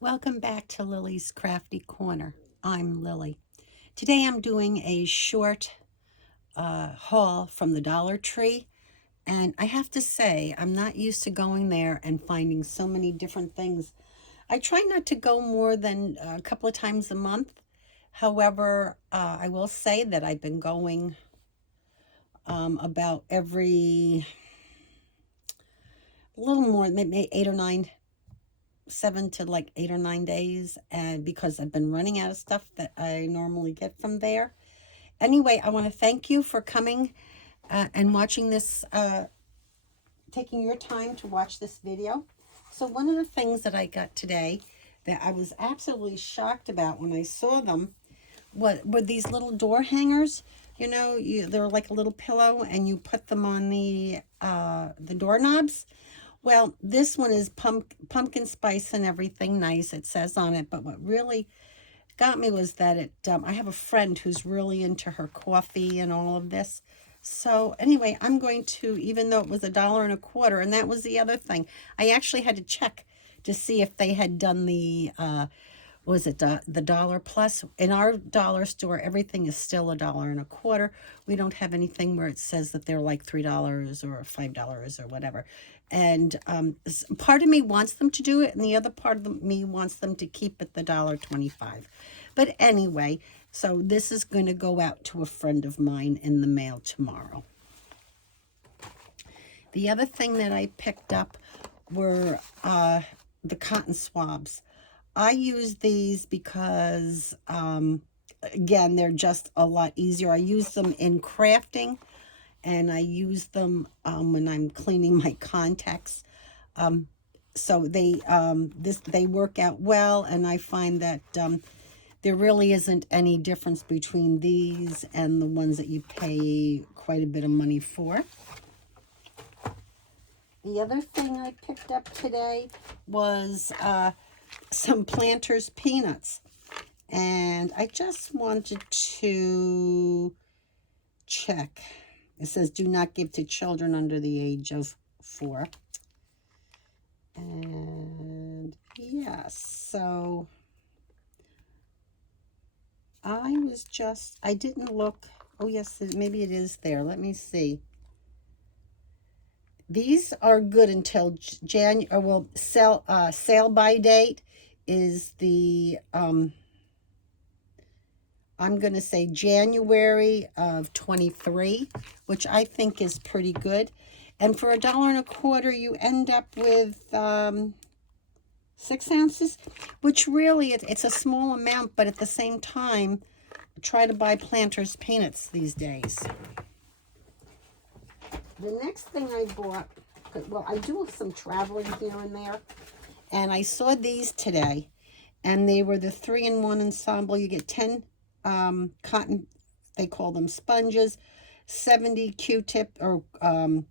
Welcome back to Lily's Crafty Corner. I'm Lily. Today I'm doing a short haul from the Dollar Tree, and I have to say, I'm not used to going there and finding so many different things. I try not to go more than a couple of times a month. However, I will say that I've been going about every a little more, maybe 8 or 9 7 to like 8 or 9 days, and because I've been running out of stuff that I normally get from there. Anyway, I want to thank you for coming and watching this, taking your time to watch this video. So one of the things that I got today that I was absolutely shocked about when I saw them were these little door hangers. They're like a little pillow, and you put them on the doorknobs. Well, this one is pumpkin spice and everything nice, it says on it. But what really got me was that I have a friend who's really into her coffee and all of this. So anyway, I'm going to, even though it was $1.25, and that was the other thing, I actually had to check to see if they had done the was it the dollar plus. In our dollar store, everything is still $1.25. We don't have anything where it says that they're like $3 or $5 or whatever. And part of me wants them to do it, and the other part of me wants them to keep it the $1.25. But anyway, so this is going to go out to a friend of mine in the mail tomorrow. The other thing that I picked up were the cotton swabs. I use these because, again, they're just a lot easier. I use them in crafting, and I use them when I'm cleaning my contacts. So they work out well, and I find that there really isn't any difference between these and the ones that you pay quite a bit of money for. The other thing I picked up today was some Planters peanuts, and I just wanted to check. It says do not give to children under the age of 4. And yes, so I didn't look. Oh yes, maybe it is there. Let me see. These are good until January. Well, sale by date is the I'm going to say January of 23, which I think is pretty good. And for $1.25, you end up with 6 ounces, which really it's a small amount, but at the same time, try to buy Planters peanuts these days. The next thing I bought, well, I do some traveling here and there, and I saw these today, and they were the 3-in-1 ensemble. You get 10 cotton, they call them sponges, 70 Q-tip or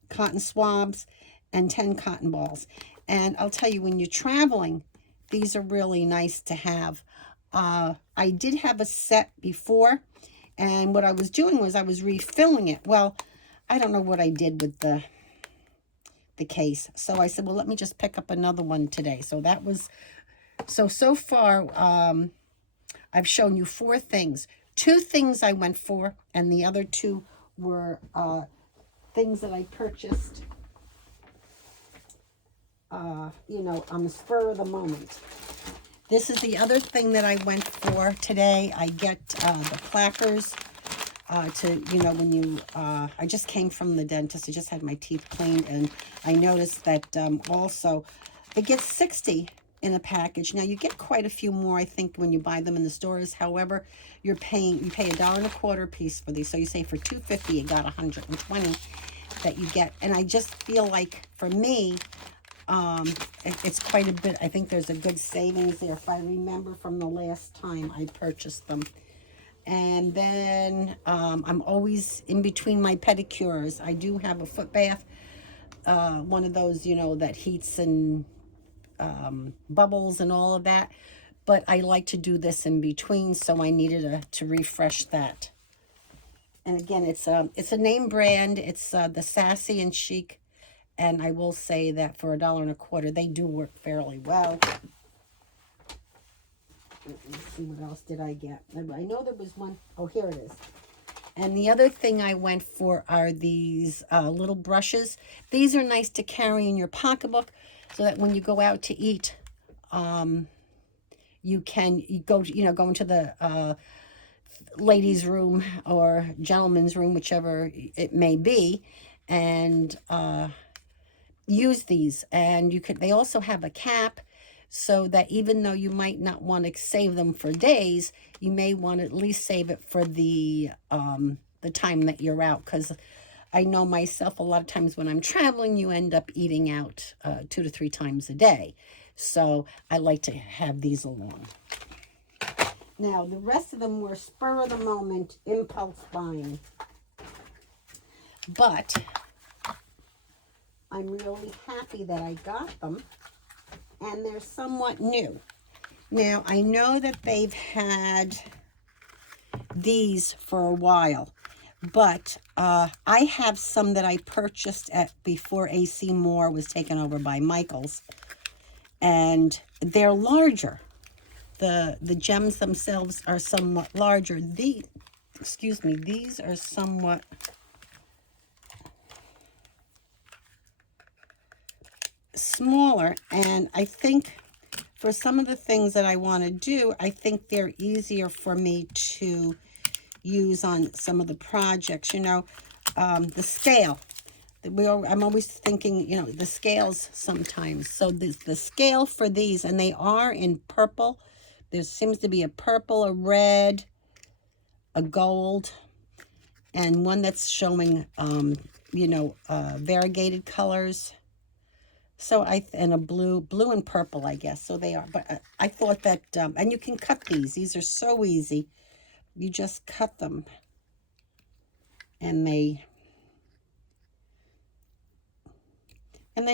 cotton swabs, and 10 cotton balls. And I'll tell you, when you're traveling, these are really nice to have. I did have a set before, and what I was doing was I was refilling it. Well, I don't know what I did with the case. So I said, well, let me just pick up another one today. So that was, so far, I've shown you 4 things. 2 things I went for, and the other 2 were things that I purchased, on the spur of the moment. This is the other thing that I went for today. I get the plackers when you, I just came from the dentist. I just had my teeth cleaned, and I noticed that also it gets 60 in a package. Now, you get quite a few more, I think, when you buy them in the stores. However, you pay $1.25 a piece for these. So you say for $2.50, you got 120 that you get. And I just feel like, for me, it's quite a bit. I think there's a good savings there, if I remember from the last time I purchased them. And then I'm always in between my pedicures. I do have a foot bath, one of those, that heats and bubbles and all of that. But I like to do this in between, so I needed to refresh that. And again, it's a name brand. It's the Sassy and Chic. And I will say that for $1.25, they do work fairly well. Let's see, what else did I get? I know there was one. Oh, here it is. And the other thing I went for are these little brushes. These are nice to carry in your pocketbook so that when you go out to eat, you go into the ladies' room or gentleman's room, whichever it may be, and use these. And they also have a cap, so that even though you might not want to save them for days, you may want to at least save it for the time that you're out. Because I know myself, a lot of times when I'm traveling, you end up eating out 2 to 3 times a day. So I like to have these along. Now, the rest of them were spur of the moment, impulse buying. But I'm really happy that I got them, and they're somewhat new. Now, I know that they've had these for a while, but I have some that I purchased before AC Moore was taken over by Michaels, and they're larger. The gems themselves are somewhat larger. These are somewhat smaller, and I think for some of the things that I want to do, I think they're easier for me to use on some of the projects. The scale. I'm always thinking, the scales sometimes. So the scale for these, and they are in purple. There seems to be a purple, a red, a gold, and one that's showing, variegated colors. So and a blue and purple, I guess. So they are. But I thought that, and you can cut these. These are so easy. You just cut them, and then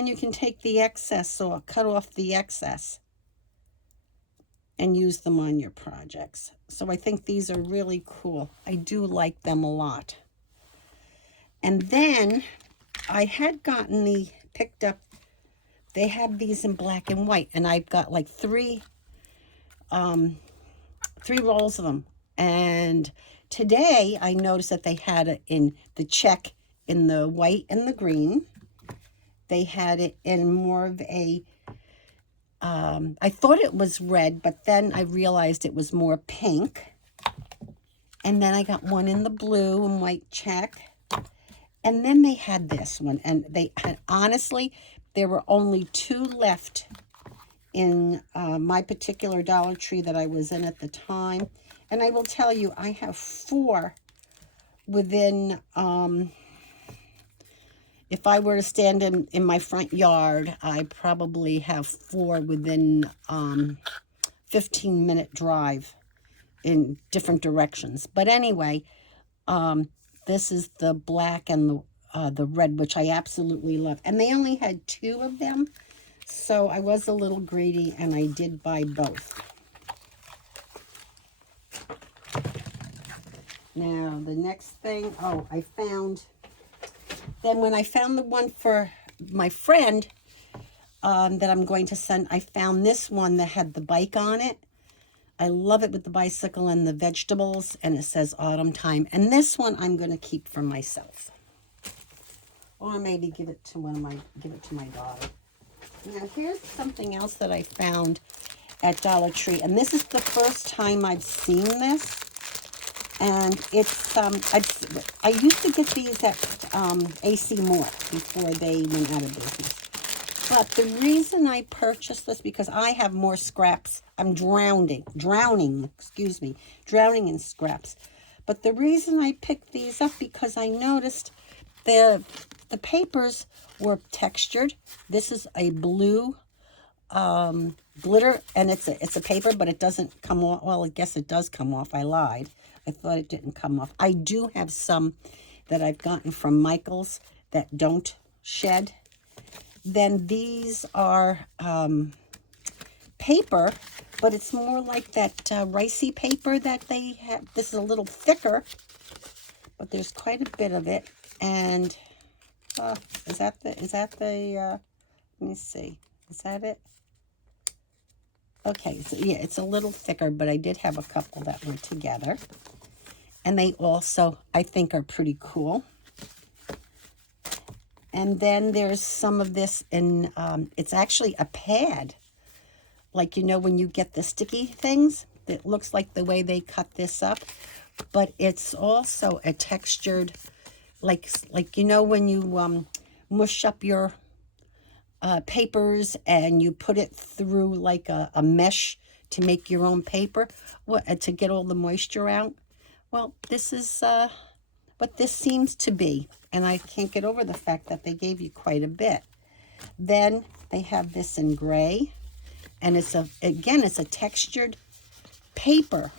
you can take the excess, so I'll cut off the excess and use them on your projects. So I think these are really cool. I do like them a lot. And then I had picked up, they have these in black and white, and I've got like three rolls of them. And today I noticed that they had it in the check in the white and the green. They had it in more of a, I thought it was red, but then I realized it was more pink. And then I got one in the blue and white check. And then they had this one. And honestly, there were only 2 left in my particular Dollar Tree that I was in at the time. And I will tell you, I have 4 within, if I were to stand in my front yard, I probably have 4 within 15-minute drive in different directions. But anyway, this is the black and the red, which I absolutely love. And they only had 2 of them, so I was a little greedy, and I did buy both. Now, the next thing, I found... Then when I found the one for my friend that I'm going to send, I found this one that had the bike on it. I love it with the bicycle and the vegetables, and it says autumn time. And this one I'm going to keep for myself. Or maybe give it to my daughter. Now here's something else that I found at Dollar Tree. And this is the first time I've seen this. And it's, I used to get these at AC Moore before they went out of business. But the reason I purchased this, because I have more scraps. I'm drowning in scraps. But the reason I picked these up, because I noticed the papers were textured. This is a blue glitter, and it's a paper, but it doesn't come off. Well, I guess it does come off. I lied. I thought it didn't come off. I do have some that I've gotten from Michaels that don't shed. Then these are paper, but it's more like that ricey paper that they have. This is a little thicker, but there's quite a bit of it. And is that the let me see. Is that it? Okay, so yeah, it's a little thicker, but I did have a couple that were together. And they also, I think, are pretty cool. And then there's some of this in, it's actually a pad. Like, you know, when you get the sticky things, it looks like the way they cut this up. But it's also a textured, like you know, when you mush up your papers and you put it through like a mesh to make your own paper, to get all the moisture out. Well, this is what this seems to be, and I can't get over the fact that they gave you quite a bit. Then they have this in gray, and it's it's a textured paper,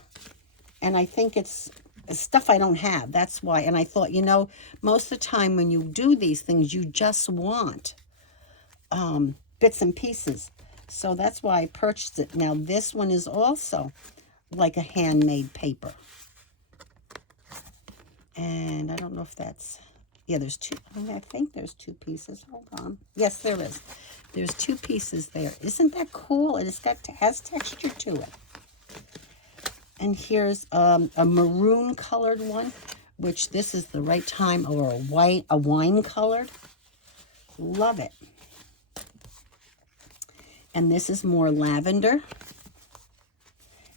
and I think it's stuff I don't have. That's why. And I thought, you know, most of the time when you do these things, you just want bits and pieces. So that's why I purchased it. Now this one is also like a handmade paper. And I don't know if that's, yeah, there's two. I think there's two pieces. Hold on. Yes, there is. There's two pieces there. Isn't that cool? It has texture to it. And here's a maroon colored one, which this is the right time, or a wine colored. Love it. And this is more lavender.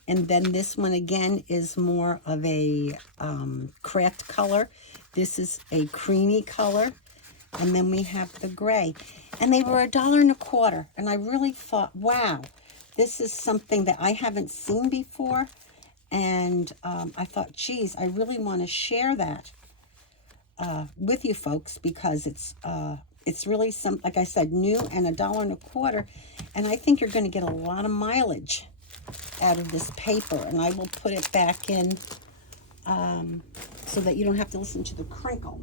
And then this one again is more of a craft color. This is a creamy color. And then we have the gray. And they were $1.25. And I really thought, wow, this is something that I haven't seen before. And I thought, geez, I really want to share that with you folks, because it's really some, like I said, new and $1.25. And I think you're going to get a lot of mileage out of this paper. And I will put it back in so that you don't have to listen to the crinkle.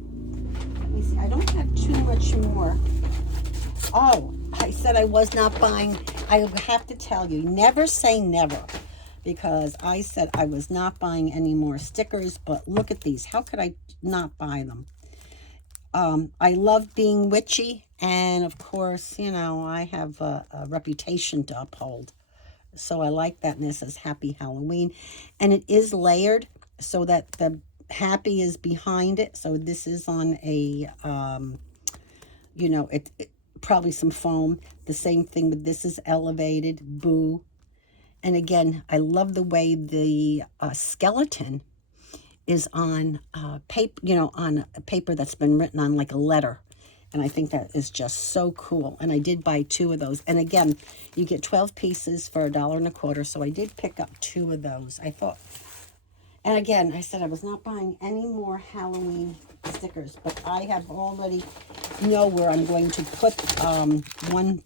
Let me see. I don't have too much more. Oh, I said I was not buying. I have to tell you, never say never. Because I said I was not buying any more stickers, but look at these. How could I not buy them? I love being witchy, and of course, you know, I have a reputation to uphold. So I like that, and this says Happy Halloween. And it is layered so that the happy is behind it. So this is on a, you know, it probably some foam. The same thing with this is elevated, boo. And again, I love the way the skeleton is on paper, you know, on a paper that's been written on like a letter. And I think that is just so cool. And I did buy 2 of those. And again, you get 12 pieces for $1.25. So I did pick up 2 of those. I thought, and again, I said I was not buying any more Halloween stickers, but I have already know where I'm going to put one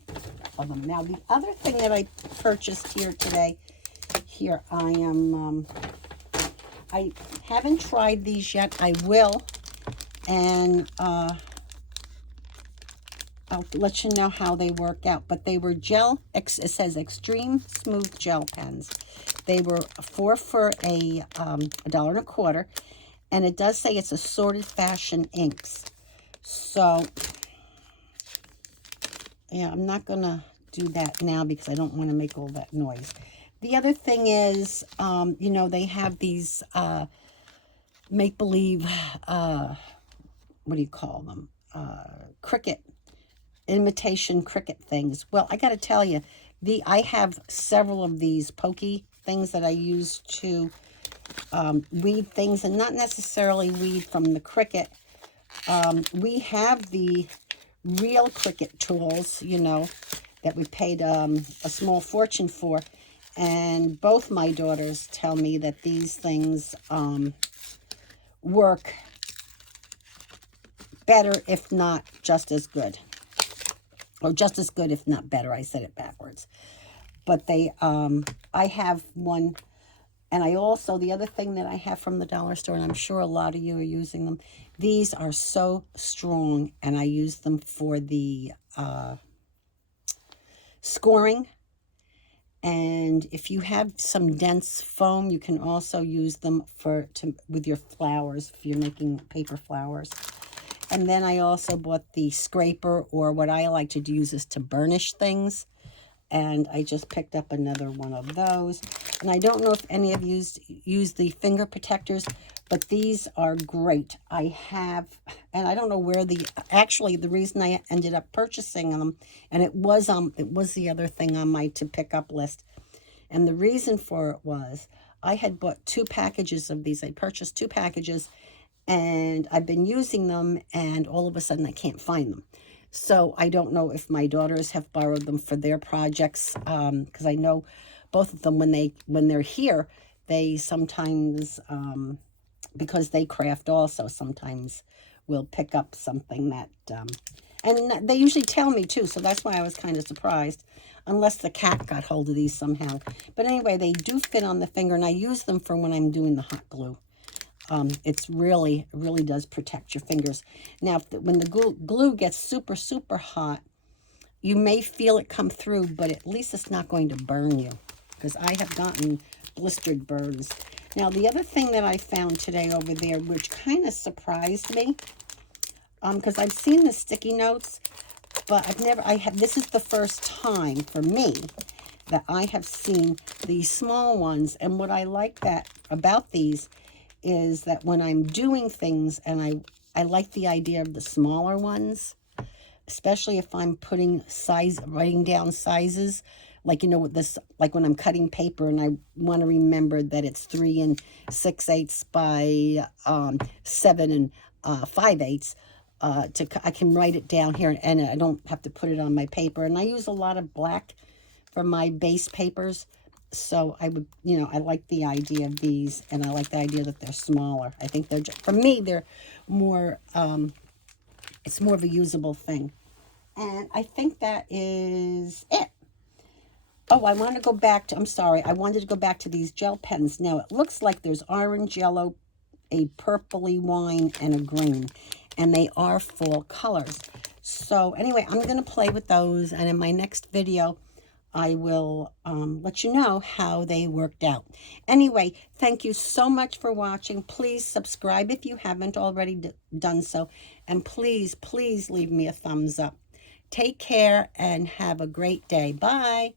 of them. Now, the other thing that I purchased here today, here I am, I haven't tried these yet. I will, and I'll let you know how they work out. But they were gel, it says Extreme Smooth Gel Pens. They were 4 for $1.25, and it does say it's assorted fashion inks. So, yeah, I'm not going to do that now because I don't want to make all that noise. The other thing is, you know, they have these make-believe, what do you call them? Cricket, imitation cricket things. Well, I got to tell you, I have several of these pokey things that I use to weed things, and not necessarily weed from the cricket. We have the real cricket tools, you know, that we paid a small fortune for. And both my daughters tell me that these things work better, if not just as good. Or just as good, if not better. I said it backwards. But they, I have one. And I also, the other thing that I have from the dollar store, and I'm sure a lot of you are using them, these are so strong, and I use them for the scoring. And if you have some dense foam, you can also use them with your flowers, if you're making paper flowers. And then I also bought the scraper, or what I like to use is to burnish things. and I just picked up another one of those. And I don't know if any of you use the finger protectors, but these are great. I have, and I don't know where actually the reason I ended up purchasing them, and it was the other thing on my to pick up list. And the reason for it was I had bought 2 packages of these. I purchased 2 packages, and I've been using them, and all of a sudden I can't find them. So I don't know if my daughters have borrowed them for their projects, because I know both of them, when they're here, they sometimes, because they craft also, sometimes will pick up something that, and they usually tell me too, so that's why I was kind of surprised, unless the cat got hold of these somehow. But anyway, they do fit on the finger, and I use them for when I'm doing the hot glue. It really does protect your fingers. Now, when the glue gets super, super hot, you may feel it come through, but at least it's not going to burn you, because I have gotten blistered burns. Now, the other thing that I found today over there, which kind of surprised me, because I've seen the sticky notes, but this is the first time for me that I have seen these small ones. And what I like about these is that when I'm doing things, and I like the idea of the smaller ones, especially if I'm writing down sizes, like, with this, like when I'm cutting paper and I want to remember that it's 3 6/8 by 7 5/8. I can write it down here, and I don't have to put it on my paper. And I use a lot of black for my base papers. So I would, I like the idea of these, and I like the idea that they're smaller. I think for me, they're more, it's more of a usable thing. And I think that is it. Oh, I want to go back to, I'm sorry, I wanted to go back to these gel pens. Now, it looks like there's orange, yellow, a purpley wine, and a green. And they are fall colors. So anyway, I'm going to play with those, and in my next video, I will let you know how they worked out. Anyway, thank you so much for watching. Please subscribe if you haven't already done so. And please, please leave me a thumbs up. Take care and have a great day. Bye.